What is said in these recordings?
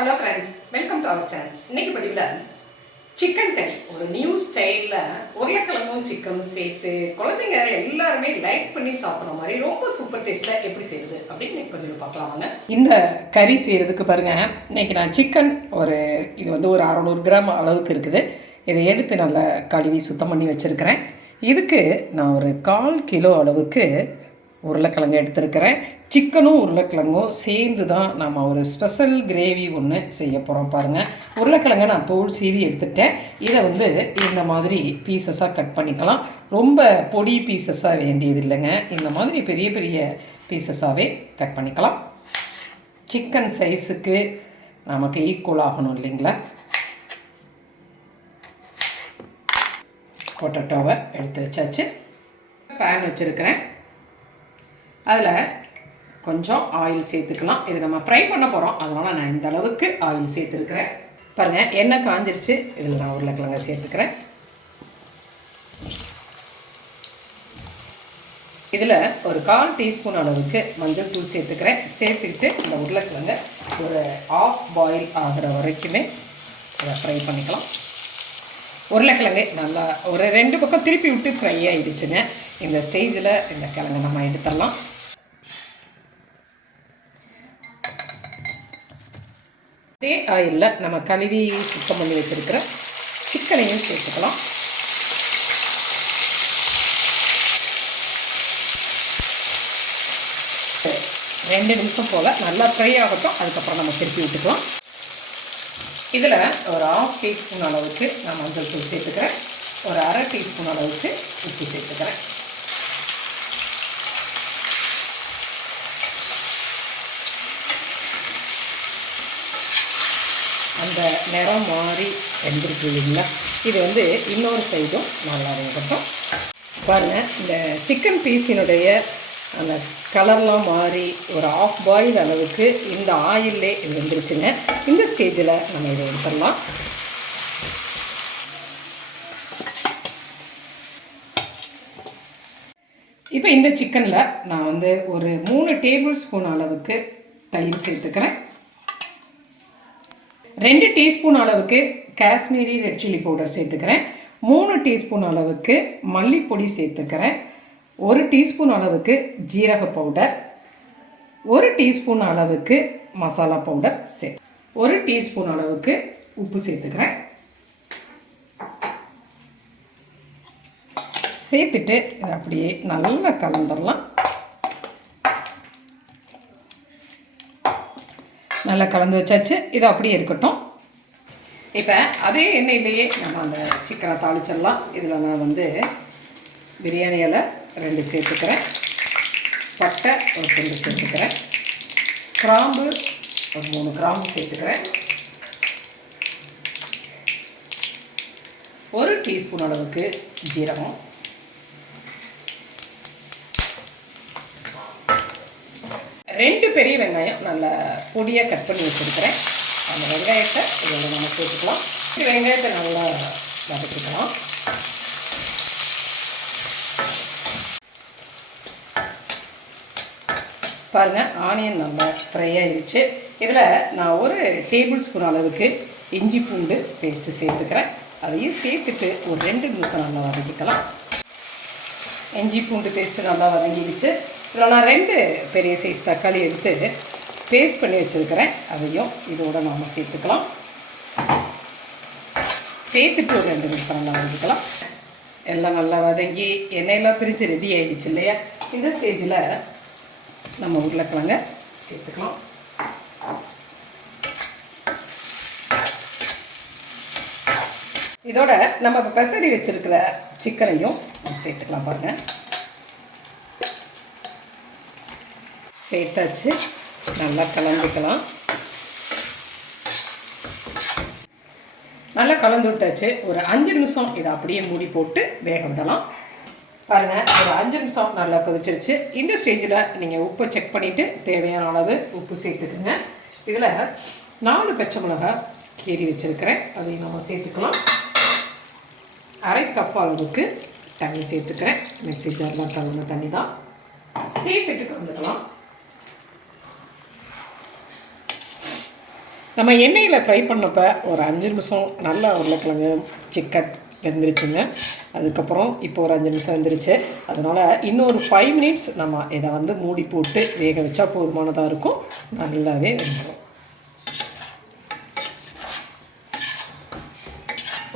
Hello friends, welcome to our channel. இன்னைக்கு பதிவில் chicken கறி ஒரு நியூ ஸ்டைலில் உருளைக்கிழங்கும் சிக்கனும் சேர்த்து குழந்தைங்க எல்லாருமே லைக் பண்ணி சாப்பிட்ற மாதிரி ரொம்ப சூப்பர் டேஸ்ட்டில் எப்படி செய்யுது அப்படின்னு இன்னைக்கு பதிவில் பார்க்கலாம் வாங்க. இந்த கறி செய்கிறதுக்கு பாருங்கள், இன்னைக்கு நான் சிக்கன் இது வந்து ஒரு 600 கிராம் அளவுக்கு இருக்குது. இதை எடுத்து நல்லா கழுவி சுத்தம் பண்ணி வச்சுருக்கிறேன். இதுக்கு நான் ஒரு 1/4 கிலோ அளவுக்கு உருளைக்கிழங்கு எடுத்துருக்கிறேன். சிக்கனும் உருளைக்கிழங்கும் சேர்ந்து தான் நம்ம ஒரு ஸ்பெஷல் கிரேவி ஒன்று செய்ய போகிறோம். பாருங்கள், உருளைக்கிழங்கை நான் தோல் சீவி எடுத்துட்டேன். இதை வந்து இந்த மாதிரி பீசஸாக கட் பண்ணிக்கலாம். ரொம்ப பொடி பீசஸாக வேண்டியது இல்லைங்க, இந்த மாதிரி பெரிய பெரிய பீசஸாகவே கட் பண்ணிக்கலாம். சிக்கன் சைஸுக்கு நமக்கு ஈக்குவல் ஆகணும் இல்லைங்களா. பொட்டேட்டோவை எடுத்து வச்சாச்சு. பேன் வச்சுருக்கிறேன், அதில் கொஞ்சம் ஆயில் சேர்த்துக்கலாம். இது நம்ம ஃப்ரை பண்ண போகிறோம், அதனால் நான் இந்த அளவுக்கு ஆயில் சேர்த்துருக்கிறேன். பாருங்கள், எண்ணெய் காஞ்சிருச்சு. இதில் நான் உருளைக்கிழங்கை சேர்த்துக்கிறேன். இதில் ஒரு 1/4 டீஸ்பூன் அளவுக்கு மஞ்சள் தூள் சேர்த்துக்கிறேன். சேர்த்துக்கிட்டு இந்த உருளைக்கிழங்கை ஒரு ஆஃப் பாயில் ஆகிற வரைக்குமே அதை ஃப்ரை பண்ணிக்கலாம். உருளைக்கிழங்கு நல்லா ஒரு 2 பக்கம் திருப்பி விட்டு ஃப்ரை ஆகிடுச்சுங்க. இந்த ஸ்டேஜில் இந்த கிழங்கு நம்ம எடுத்துடலாம். அதே ஆயிலில் நம்ம கழுவி சுத்தம் பண்ணி வச்சுருக்கிற சிக்கனையும் சேர்த்துக்கலாம். ரெண்டு நிமிஷம் போல் நல்லா ஃப்ரை ஆகட்டும், அதுக்கப்புறம் நம்ம திருப்பி விட்டுக்கலாம். இதில் ஒரு 1/2 டீஸ்பூன் அளவுக்கு நான் மஞ்சள் தூள் சேர்த்துக்கிறேன். ஒரு 1/2 டீஸ்பூன் அளவுக்கு உப்பு சேர்த்துக்கிறேன். அந்த நிறம் மாறி வெந்திருக்கு இல்லைங்களா. இது வந்து இன்னொரு சைடும் நல்லா இருக்கட்டும். பாருங்கள், இந்த சிக்கன் பீஸினுடைய அந்த கலர்லாம் மாறி ஒரு ஆஃப் பாயில் அளவுக்கு இந்த ஆயிலே இது வந்துருச்சுங்க. இந்த ஸ்டேஜில் நம்ம இதை எடுத்துடலாம். இப்போ இந்த சிக்கனில் நான் வந்து ஒரு 3 டேபிள் ஸ்பூன் அளவுக்கு தயிர் சேர்த்துக்கிறேன். 2 டீஸ்பூன் அளவுக்கு காஷ்மீரி ரெட் சில்லி பவுடர் சேர்த்துக்கிறேன். 3 டீஸ்பூன் அளவுக்கு மல்லிப்பொடி சேர்த்துக்கிறேன். 1 டீஸ்பூன் அளவுக்கு ஜீரக பவுடர், 1 டீஸ்பூன் அளவுக்கு மசாலா பவுடர் 1 டீஸ்பூன் அளவுக்கு உப்பு சேர்த்துக்கிறேன். சேர்த்துட்டு இதை அப்படியே நல்லா கலந்துடலாம். நல்லா கலந்து வச்சாச்சு. இது அப்படியே இருக்கட்டும். இப்போ அதே எண்ணெயிலேயே நம்ம அந்த சிக்கனை தாளிச்சிடலாம். இதில் நான் வந்து பிரியாணி இலை 2 சேர்த்துக்கிறேன். பட்டை ஒரு 2 சேர்த்துக்கிறேன். கிராம்பு ஒரு 3 கிராம்பு சேர்த்துக்கிறேன். 1 டீஸ்பூன் அளவுக்கு ஜீரகம், 2 பெரிய வெங்காயம் நல்லா பொடியாக கட் பண்ணி வச்சுருக்கிறேன். அந்த வெங்காயத்தை இதில் நம்ம சேர்த்துக்கலாம். வெங்காயத்தை நல்லா வதக்கிக்கலாம். பாருங்கள், ஆனியன் நல்லா ஃப்ரை ஆகிடுச்சு. இதில் நான் ஒரு டேபிள் ஸ்பூன் அளவுக்கு இஞ்சி பூண்டு பேஸ்ட்டு சேர்த்துக்கிறேன். அதையும் சேர்த்துட்டு ஒரு 2 நிமிஷம் நல்லா வதக்கிக்கலாம். இஞ்சி பூண்டு பேஸ்ட்டு நல்லா வதங்கிடுச்சு. இதில் நான் 2 பெரிய சைஸ் தக்காளி எடுத்து பேஸ்ட் பண்ணி வச்சுருக்கிறேன். அதையும் இதோடு நாம் சேர்த்துக்கலாம். சேர்த்துட்டு ஒரு 2 நிமிஷம் நல்லா வதக்கிக்கலாம். எல்லாம் நல்லா வதங்கி எண்ணெயெல்லாம் பிரித்து ரெடி ஆகிடுச்சு இல்லையா. இந்த ஸ்டேஜில் நம்ம உருளைக்கிழங்க சேர்த்துக்கலாம். இதோட நம்ம இப்போ பெசரி வச்சுருக்கிற சிக்கனையும் சேர்த்துக்கலாம். பாருங்கள், சேர்த்தாச்சு. நல்லா கலந்துக்கலாம். நல்லா கலந்து விட்டாச்சு. ஒரு 5 நிமிஷம் இதை அப்படியே மூடி போட்டு வேக விடலாம். பாருங்கள், ஒரு 5 நிமிஷம் நல்லா கொதிச்சிருச்சு. இந்த ஸ்டேஜில் நீங்கள் உப்பை செக் பண்ணிவிட்டு தேவையான அளவு உப்பு சேர்த்துக்குங்க. இதில் 4 பச்சை மிளகாய் கீறி வச்சுருக்கிறேன், அதையும் நம்ம சேர்த்துக்கலாம். 1/2 கப் அளவுக்கு தண்ணி சேர்த்துக்கிறேன். மிக்ஸி ஜாரில் கலந்த தண்ணி தான். சேர்த்துட்டு கலந்துக்கலாம். நம்ம எண்ணெயில் ஃப்ரை பண்ணப்போ ஒரு 5 நிமிஷம் நல்லா உருளைக்கிழங்கு சிக்கன் வெந்துருச்சுங்க. அதுக்கப்புறம் இப்போ ஒரு 5 நிமிஷம் வெந்துருச்சு. அதனால் இன்னொரு 5 மினிட்ஸ் நம்ம இதை வந்து மூடி போட்டு வேக வச்சா போதுமானதாக இருக்கும். நல்லாவே வெந்துடும்.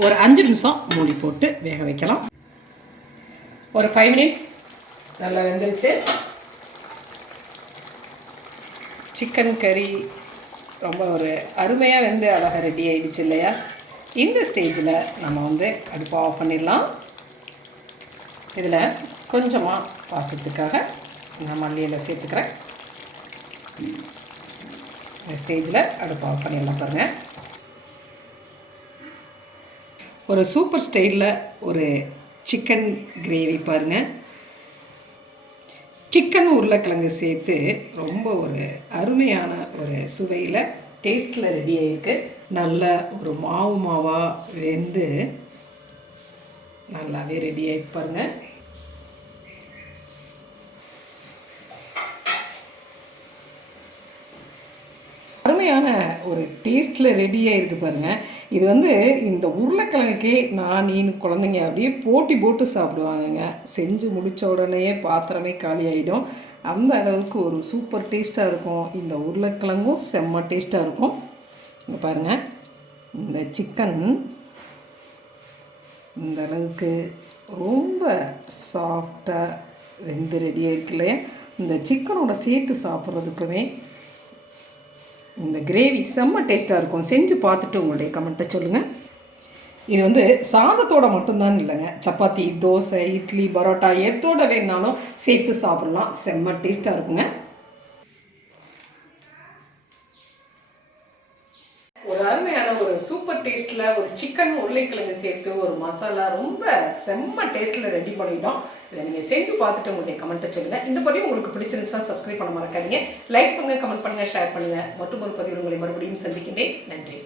ஒரு 5 நிமிஷம் மூடி போட்டு வேக வைக்கலாம். ஒரு 5 மினிட்ஸ் நல்லா வெந்துருச்சு. சிக்கன் கறி ரொம்ப ஒரு அருமையாக வெந்து அழகாக ரெடி ஆகிடுச்சு இல்லையா? இந்த ஸ்டேஜில் நம்ம வந்து அடுப்பை ஆஃப் பண்ணிடலாம். இதில் கொஞ்சமாக வாசத்துக்காக நான் மல்லியில் சேர்த்துக்கிறேன். இந்த ஸ்டேஜில் அடுப்பை ஆஃப் பண்ணிடலாம். பாருங்கள், ஒரு சூப்பர் ஸ்டைலில் ஒரு சிக்கன் கிரேவி பாருங்கள். சிக்கன் உருளைக்கிழங்கு சேர்த்து ரொம்ப ஒரு அருமையான ஒரு சுவையில் டேஸ்ட்டில் ரெடி ஆகிருக்கு. நல்ல ஒரு மாவாக வெந்து நல்லாவே ரெடி ஆகி பாருங்கள். அருமையான ஒரு டேஸ்ட்டில் ரெடியாக இருக்குது பாருங்கள். இது வந்து இந்த உருளைக்கிழங்குக்கே நீ குழந்தைங்க அப்படியே போட்டி போட்டு சாப்பிடுவாங்கங்க. செஞ்சு முடித்த உடனேயே பாத்திரமே காலி ஆகிடும். அந்த அளவுக்கு ஒரு சூப்பர் டேஸ்ட்டாக இருக்கும். இந்த உருளைக்கிழங்கும் செம்ம டேஸ்ட்டாக இருக்கும். இங்கே பாருங்கள், இந்த சிக்கன் இந்த அளவுக்கு ரொம்ப சாஃப்டாக வெந்து ரெடியாக இருக்கு இல்லையா? இந்த சிக்கனோட சேர்த்து சாப்பிட்றதுக்குமே இந்த கிரேவி செம்ம டேஸ்ட்டாக இருக்கும். செஞ்சு பார்த்துட்டு உங்களுடைய கமெண்ட்டை சொல்லுங்கள். இது வந்து சாதத்தோடு மட்டும்தான் இல்லைங்க, சப்பாத்தி, தோசை, இட்லி, பரோட்டா எதோட வேணாலும் சேர்த்து சாப்பிட்லாம். செம்ம டேஸ்ட்டாக இருக்குங்க. ஒரு அருமையான ஒரு சூப்பர் டேஸ்ட்டில் ஒரு சிக்கன் உருளைக்கிழங்கு சேர்த்து ஒரு மசாலா ரொம்ப செம்ம டேஸ்ட்டில் ரெடி பண்ணிட்டோம். இதை நீங்கள் செஞ்சு பார்த்துட்டு உங்களுடைய கமெண்ட்டை சொல்லுங்கள். இந்த பதிவு உங்களுக்கு பிடிச்சிருந்துச்சா சப்ஸ்கிரைப் பண்ண மறக்காதீங்க. லைக் பண்ணுங்கள், கமெண்ட் பண்ணுங்கள், ஷேர் பண்ணுங்கள். மற்றும் ஒரு பதிவு உங்களை மறுபடியும் சந்திக்கின்றேன். நன்றி.